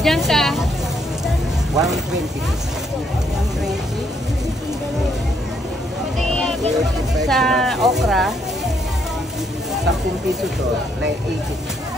Diyan sa 120. 120. Sa okra. 10 piso to, 980.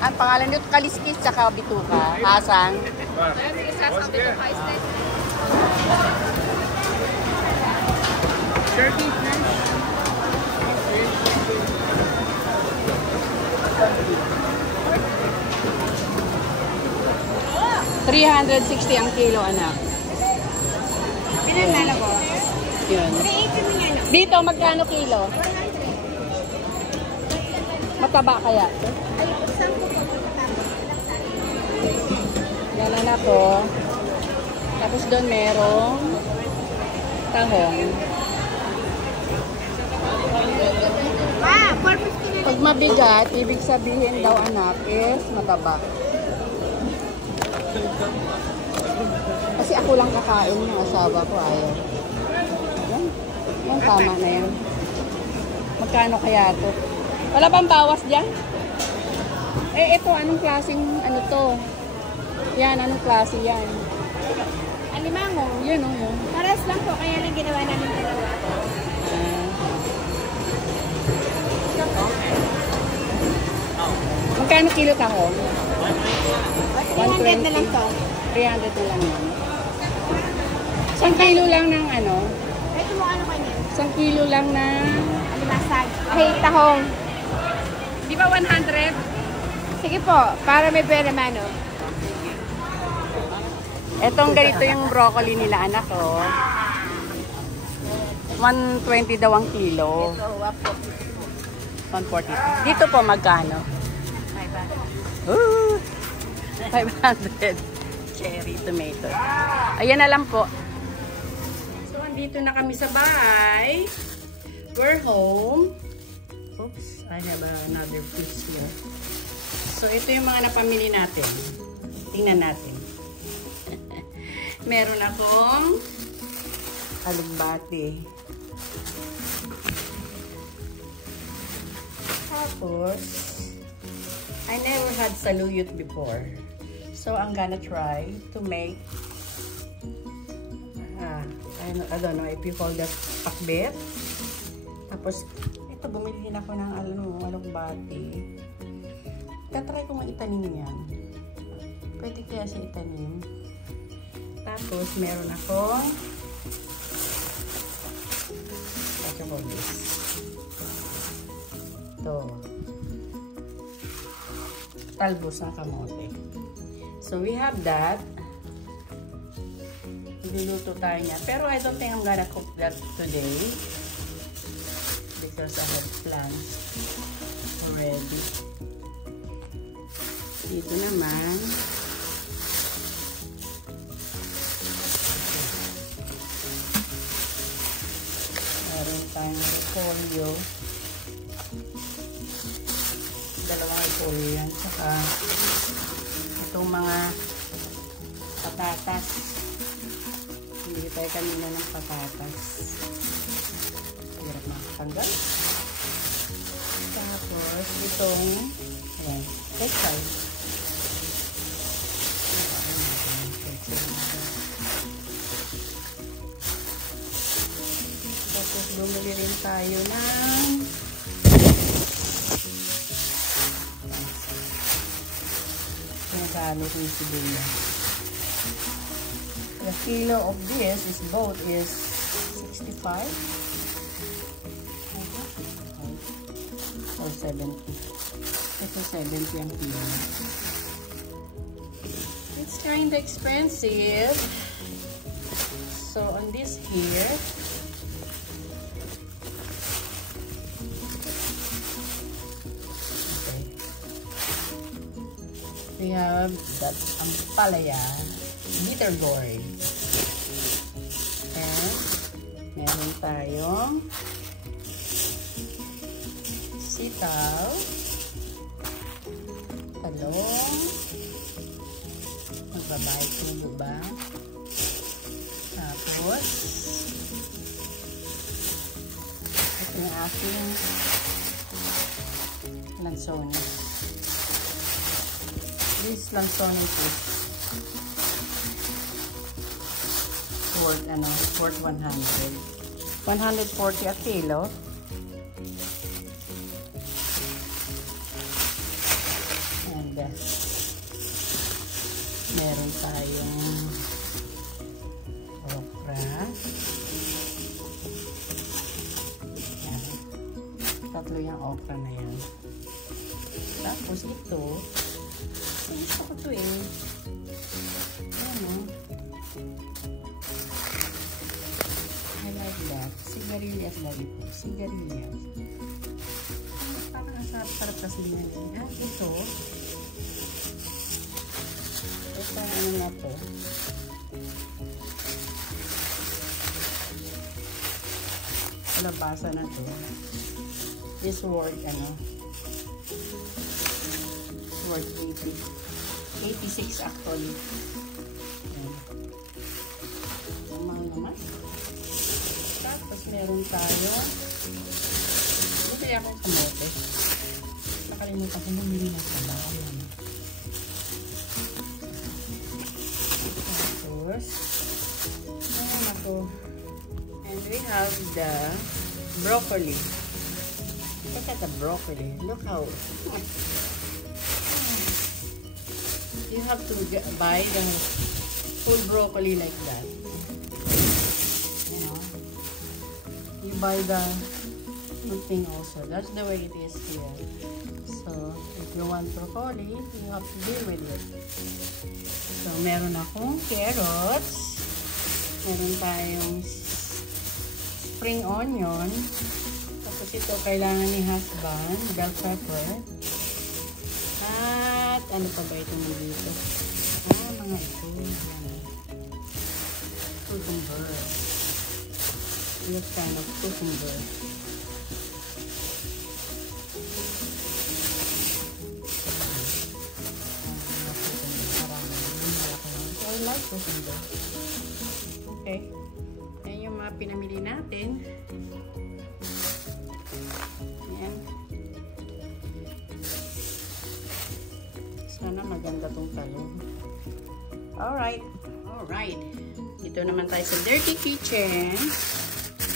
Ang pangalan nito, Kaliskis, tsaka Bituka. Hasang. $360 ang kilo, anak. Pinanala ko. Yun. 380 mo yan. Dito, magkano kilo? Mataba kaya? Yan na to. Tapos doon merong tahong. Ah, 450 na. Pag mabigat, ibig sabihin daw anak is mataba. Kasi ako lang kakain, yung asawa ko ayaw. Yan. Yan, tama na yan. Magkano kaya to? Wala bang bawas dyan? Eh, ito, anong klaseng, ano to? Yan, anong klase yan? Alimango. Yun, oh, yun. Paras lang po, kaya lang ginawa namin dalawa. Magkano kilo tahong? 300 na lang to. 300 na lang yan. 1 kilo lang ng ano? Ito mo ano kanya? 1 kilo lang na... Alimasag. Ay, tahong. Di ba 100? Sige po, para may pera mano. Etong ganito yung broccoli nila, anak, oh. 120 daw ang kilo. Ito, 140. Dito po magkano? 500. Cherry tomato. Ayan na lang po. So, andito na kami sa bahay. We're home. Oops, I have another piece here. So, ito yung mga napamili natin. Tingnan natin. Meron akong alugbati. Tapos, I never had saluyot before. So, I'm gonna try to make, I don't know if you call that pakbet. Tapos, ito, bumili din ako ng alugbati. Tatry ko nga itanim yan. Pwede kaya siya itanim. Tapos, meron akong ito. Talbos ng kamote. So, we have that. Niluluto tayo niya. Pero I don't think I'm gonna cook that today. Because I have plans already. Dito naman. Meron tayong repolyo. Dalawang repolyo yan. Saka itong mga patatas. Hindi tayo kanina ng patatas. Hirap makatanggal. Tapos itong ayan, pechay. Tapos bumili rin tayo ng pinagamit ng sibuyas. The kilo of this is both is 65 or 70. Ito 70 ang kilo. It's kind of expensive. So on this here, we have that ampalaya, bitter gourd. And meron tayong sitaw, talong, magbabayad tulo ba? Tapos, ito yung aking lansone. This lansone is worth 100. 140 a kilo. And meron tayong okra. Yan. Tatlo yung okra na yan. Tapos ito, gusto ko ito eh. Ano? I like that. Sigarilyas lagi po. Sigarilyas. Parang sarap kasi din yan. Ito. Ito ano na to. Kalabasa na to. This worth worth 80. 86 actually. Mahal naman. Tapos meron tayo. Hindi kaya akong kamote. Nakalimutan ko bumili ng sabaw. Tapos, ayan ako. And we have the broccoli. Look at the broccoli. Look how. You have to buy the full broccoli like that. You buy the thing also. That's the way it is here. So, if you want broccoli, you have to deal with it. So, meron akong carrots. Meron tayong spring onion. Tapos ito, kailangan ni husband, bell pepper. At ano pa ba itong dito? Mga ito. Cucumber. What kind of cucumber? So, I like cucumber. Okay. Ayan yung mga pinamili natin. Ayan. Sana maganda tong talong. Alright. Alright. Dito naman tayo sa dirty kitchen.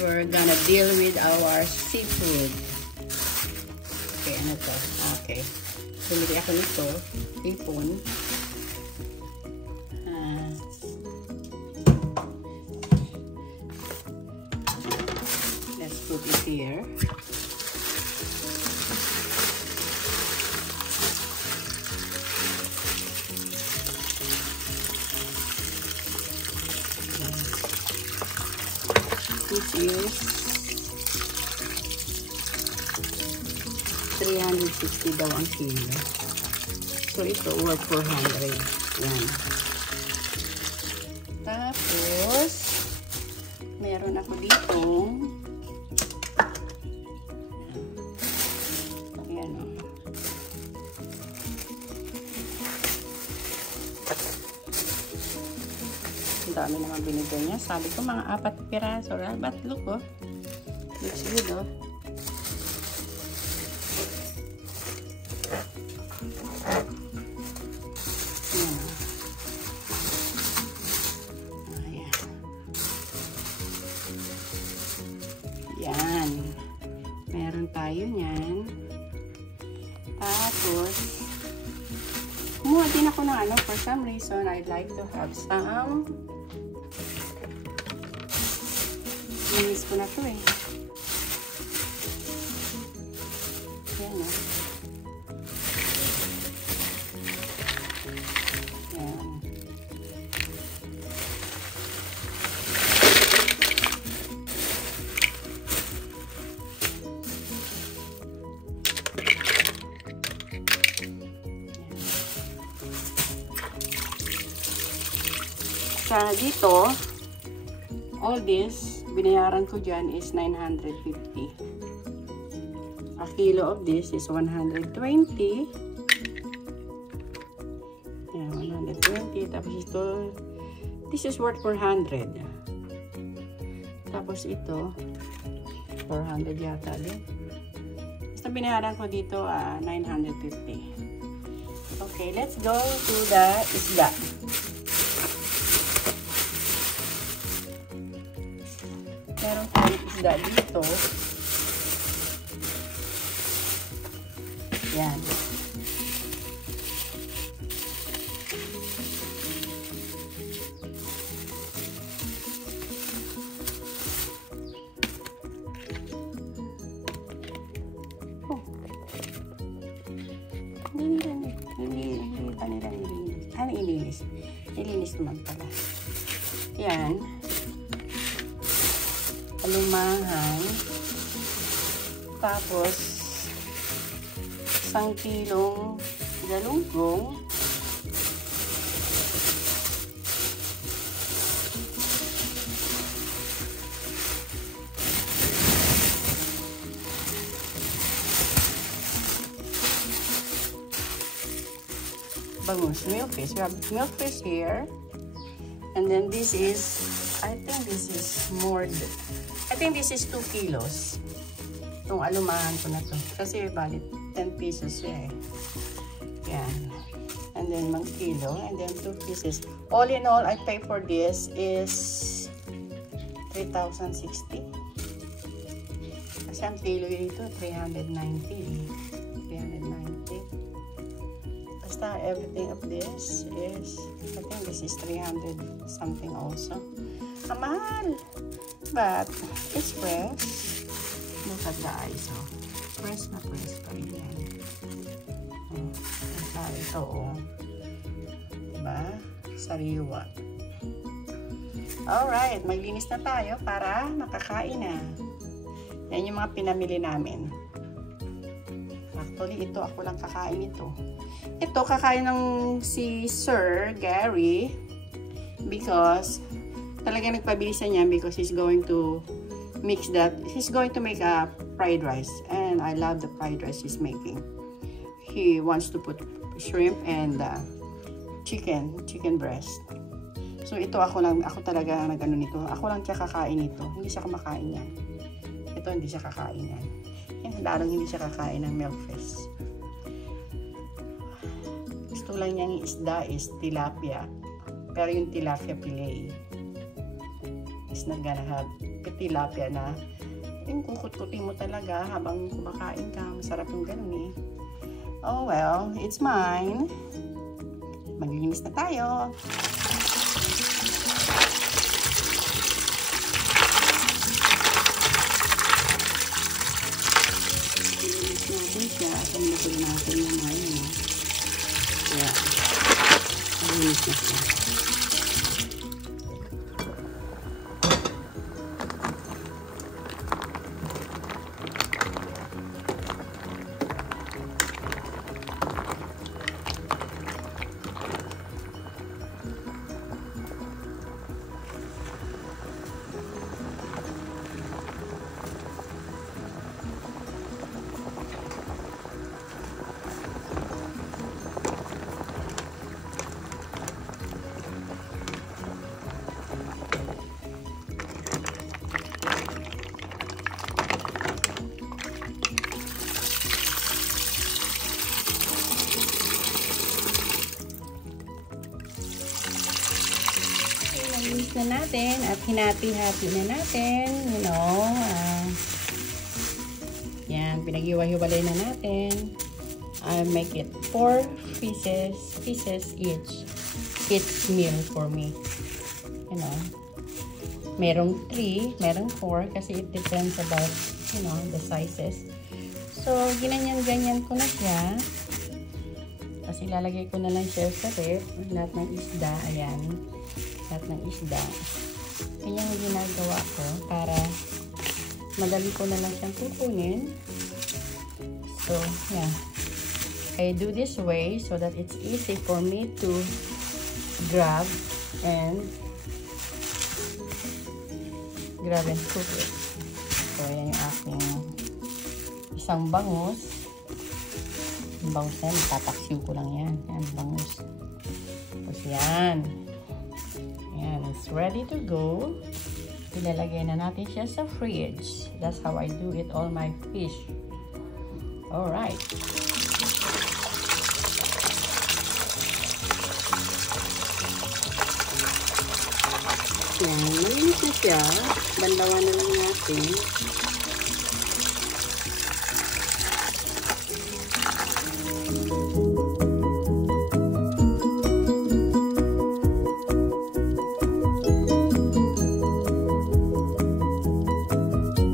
We're gonna deal with our seafood. Okay, ano to? Okay. Bumili ako nito. Ipon. Let's put it here. This is 360 daw ang kilo. So, ito worth 400. Yan. Tapos, meron ako dito. Ayan o. Ang dami naman binigay niya. Sabi ko mga 4 piraso. But look oh. Looks good oh. Yan. Meron tayo niyan. Tapos, kumuha din ako ng ano. For some reason, I'd like to have some. Linis ko na to eh. Yan o. Yan. Sa dito, all this, binayaran ko dyan is 950. A kilo of this is 120. Yan, 120. Tapos ito, this is worth 400. Tapos ito, 400 yata din. Basta binayaran ko dito, 950. Okay, let's go to the isda. Meron tayong isda dito. Yan. Hindi pa nila ilinis. Ano ilinis? Ilinis naman pala. Yan. Alumahan. Tapos, 1 kilong galunggong. Bangus milkfish. We have milkfish here, and then this is, I think this is more, I think this is 2 kilos. Itong alumahan ko na to. Kasi balit 10 pieces siya eh. Yan. And then 1 kilo, and then 2 pieces. All in all, I pay for this is 3,060. Kasi ang kilo dito, 390. 390. Basta everything of this is, I think this is 300 something also. Mahal! But, it's fresh. Look at the eyes, oh. Fresh na fresh pa rin yan. Ito, oh. Diba? Sariwa. Alright, maglinis na tayo para makakain na. Yan yung mga pinamili namin. Actually, ito, ako lang kakain ito. Ito, kakain ng si Sir Gary because talaga nagpabilisan niya because he's going to mix that. He's going to make a fried rice and I love the fried rice he's making. He wants to put shrimp and chicken breast. So ito ako talaga nagano nito. Ako lang siya kakain nito. Hindi siya kumakain yan. Ito hindi siya kakain yan. Yan, lalong hindi siya kakain ng milkfish. Gusto lang niyang isda is tilapia. Pero yung tilapia fillet is not gonna have tilapia na yung kukut-kutin mo talaga habang kumakain ka. Masarap yung ganun eh. Oh well, it's mine. Maglilinis na tayo. Maglilinis natin siya. Paglapunin natin yung ngayon. Kaya, maglilinis na siya. Na natin at hinati-hati na natin, you know, yan, pinag-iwa-hiwalay na natin. I make it 4 pieces each meal for me, you know, merong 3, merong 4 kasi it depends about, you know, the sizes. So ganyan ko na siya kasi lalagay ko na lang siya sa ref, lahat ng isda, ayan, lahat ng isda. Kanya yung ginagawa ko para madali ko na lang siyang kukunin. So, yeah. I do this way so that it's easy for me to grab and cook it. So, yan yung aking isang bangus. Yung bangus na yan, tataksiw ko lang yan. Yan, bangus. Tapos yan. Yan, it's ready to go. Ilalagay na natin siya sa fridge. That's how I do it all my fish. Alright. Yan, malinis na siya. Bandawan na lang natin.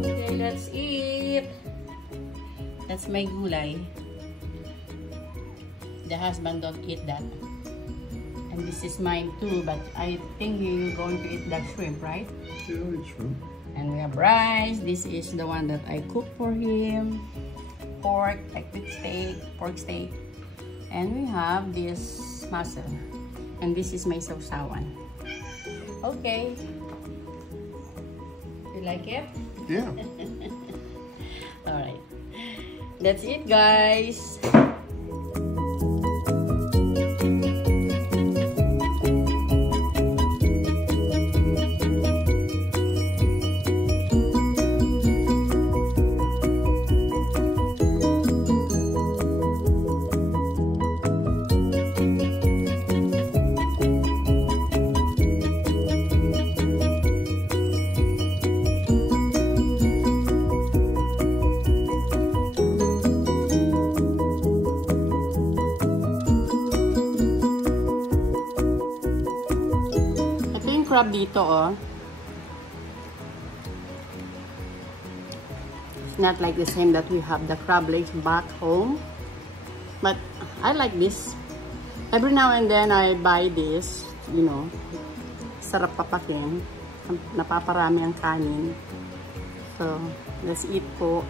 Okay, let's eat. That's my gulay. The husband don't eat that. And this is mine too, but I think you're going to eat that shrimp, right? Yeah, it's shrimp. And we have rice. This is the one that I cook for him. Pork, like with steak, pork steak. And we have this mussel. And this is my sausawan. Okay. You like it? Yeah. Alright. That's it, guys. Crab dito, oh. It's not like the same that we have the crab legs back home, but I like this. Every now and then I buy this, you know. Sarap papakin. Napaparami ang kanin. So let's eat po.